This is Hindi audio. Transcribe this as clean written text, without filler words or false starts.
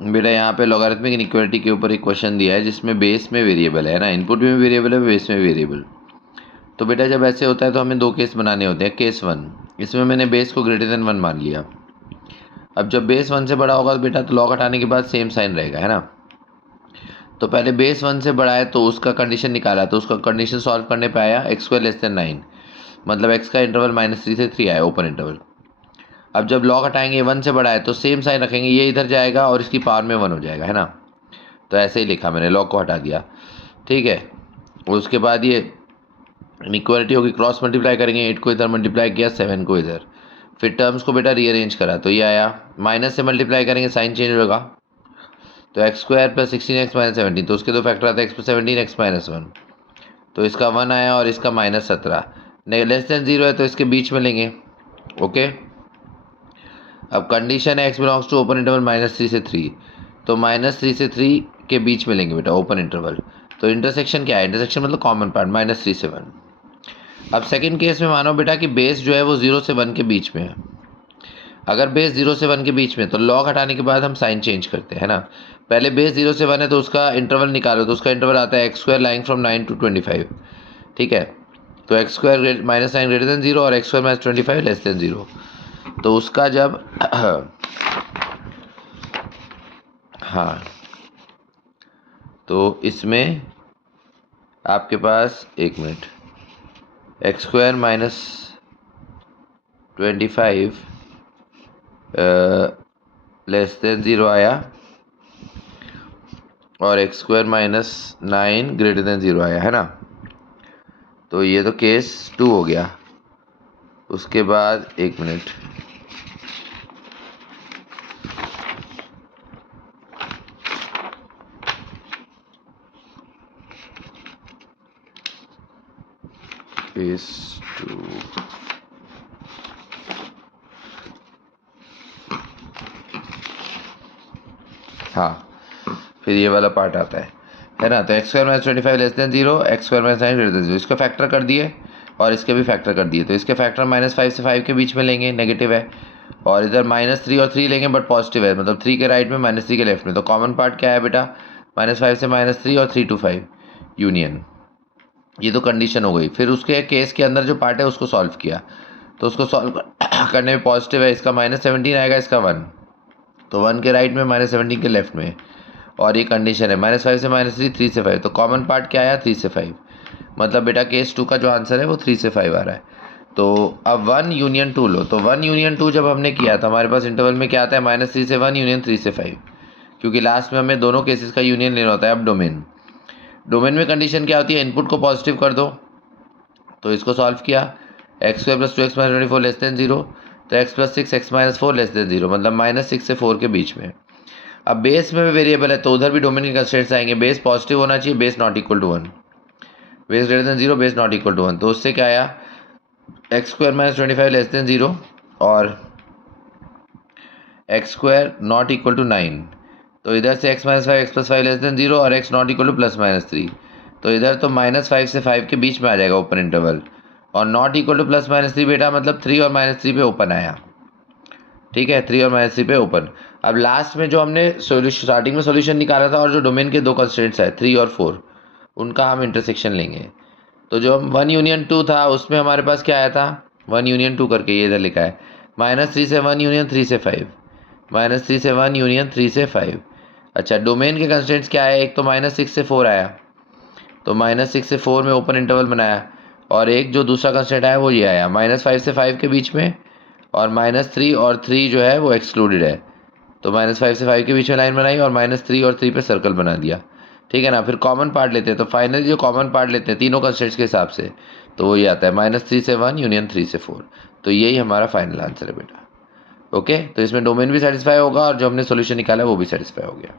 बेटा यहाँ पे लॉगरिथमिक इनइक्वालिटी के ऊपर एक क्वेश्चन दिया है जिसमें बेस में वेरिएबल है ना, इनपुट में वेरिएबल है, बेस में वेरिएबल। तो बेटा जब ऐसे होता है तो हमें दो केस बनाने होते हैं। केस 1, इसमें मैंने बेस को ग्रेटर देन 1 मान लिया। अब जब बेस 1 से बड़ा होगा तो बेटा तो लॉग हटाने के बाद सेम साइन रहेगा, है ना। तो पहले बेस 1 से बड़ा है तो उसका कंडीशन निकाला, तो उसका कंडीशन सॉल्व करने पे आया x² लेस देन 9, मतलब x का इंटरवल -3 से 3 आया, ओपन इंटरवल। अब जब लॉग हटाएंगे 1 से बड़ा है तो सेम साइन रखेंगे, ये इधर जाएगा और इसकी पावर में 1 हो जाएगा, है ना। तो ऐसे ही लिखा मैंने, लॉग को हटा दिया, ठीक है। उसके बाद ये इनइक्वालिटी होगी, क्रॉस मल्टीप्लाई करेंगे, 8 को इधर मल्टीप्लाई किया, 7 को इधर, फिर टर्म्स को बेटा रीअरेंज करा तो ये आया। माइनस से मल्टीप्लाई करेंगे साइन चेंज होगा, तो x² + 16x - 17, तो उसके दो फैक्टर आते हैं, x + 17 x - 1, तो इसका 1 आया और इसका -17। लेस देन 0 है तो इसके बीच में लेंगे, ओके। अब कंडीशन है x belongs to open interval -3 से 3, तो -3 से 3 के बीच में लेंगे बेटा ओपन इंटरवल। तो इंटरसेक्शन क्या है, इंटरसेक्शन मतलब कॉमन पार्ट, -3 से 1। अब सेकंड केस में मानो बेटा कि बेस जो है वो 0 से 1 के बीच में है। अगर बेस 0 से 1 के बीच में तो लॉग हटाने के बाद हम साइन चेंज करते हैं, है ना। पहले बेस 0 से 1 है तो उसका इंटरवल निकालो, तो उसका इंटरवल आता है x² लाइंग फ्रॉम 9 to 25, ठीक है। तो x² -9 ग्रेटर देन 0 और x² - 25 लेस देन 0। तो उसका जब हाँ, तो इसमें आपके पास 1 मिनट, x² - 25 लेस देन 0 आया और x² - 9 ग्रेटर देन 0 आया, है ना। तो ये तो केस 2 हो गया। उसके बाद 1 मिनट, केस 2, हाँ, फिर ये वाला पार्ट आता है ना। तो x² - 25 less than 0, x² - 9 greater than 0, इसको फैक्टर कर दिए और इसके भी फैक्टर कर दिए। तो इसके फैक्टर -5 से 5 के बीच में लेंगे, नेगेटिव है, और इधर -3 और 3 लेंगे बट पॉजिटिव है, मतलब 3 के राइट में -3 के लेफ्ट में। तो कॉमन पार्ट क्या है बेटा, -5 से -3 और 3 to 5 यूनियन। ये तो कंडीशन हो गई। फिर उसके केस के अंदर जो पार्ट है उसको सॉल्व किया, तो उसको सॉल्व करने में पॉजिटिव है, इसका -17 आएगा, इसका 1, तो 1 के राइट में -17 के लेफ्ट में, और ये कंडीशन है -5 से -3, 3 से 5, तो कॉमन पार्ट क्या आया, 3 से 5, मतलब बेटा केस 2 का जो आंसर है वो 3 से 5 आ रहा है। तो अब 1 यूनियन 2 लो, तो 1 यूनियन 2 जब हमने किया तो हमारे पास इंटरवल में क्या आता है, -3 से 1 यूनियन 3 से 5, क्योंकि लास्ट में हमें दोनों केसेस का यूनियन लेना होता है। अब डोमेन में कंडीशन क्या होती है, इनपुट को पॉजिटिव कर दो, तो इसको सॉल्व किया, x² + 2x - 24 लेस देन 0, तो x + 6 x - 4 लेस देन 0, मतलब -6 से 4 के बीच में। अब बेस में भी वेरिएबल है तो उधर भी डोमेन के कंस्ट्रेंट्स आएंगे, बेस पॉजिटिव होना चाहिए, base not equal to 1, base greater than 0, base not equal to 1। तो उससे क्या आया, x² - 25 लेस देन 0 और x² नॉट इक्वल टू 9, तो इधर से x - 5 x + 5 लेस देन 0 और x नॉट इक्वल टू +-3, तो इधर तो -5 से 5 के बीच में आ जाएगा ओपन इंटरवल, और नॉट इक्वल टू +-3 बेटा मतलब 3 और -3 पे ओपन आया, ठीक है, 3 और -3 पे ओपन। अब लास्ट में जो हमने स्टार्टिंग में सॉल्यूशन निकाला था और जो डोमेन के दो कंस्ट्रेंट्स है 3 और 4, उनका हम इंटरसेक्शन लेंगे। तो जो हम 1 यूनियन 2 था उसमें हमारे पास क्या आया था, 1 यूनियन 2 करके ये इधर लिखा है, -3 से 1 यूनियन 3 से 5, -3 से 1 यूनियन 3 से 5। अच्छा, डोमेन के कंस्ट्रेंट्स क्या है, एक तो -6 से 4 आया, तो -6 से 4 में ओपन इंटरवल बनाया, और एक जो दूसरा कंस्ट्रेंट आया वो ये आया -5 से 5 के बीच में, और -3 और 3 जो है वो एक्सक्लूडेड है, तो -5 से 5 के बीच में लाइन बनाई और -3 और 3 पे सर्कल बना दिया, ठीक है ना। फिर कॉमन पार्ट लेते हैं, तो फाइनली जो कॉमन पार्ट लेते हैं तीनों कंस्ट्रेंट्स के हिसाब से, तो वो ये आता है -3 से 1 यूनियन 3 से 4। तो यही हमारा फाइनल आंसर है बेटा, ओके। तो इसमें डोमेन भी सेटिस्फाई होगा और जो हमने सोल्यूशन निकाला है वो भी सेटिस्फाई हो गया।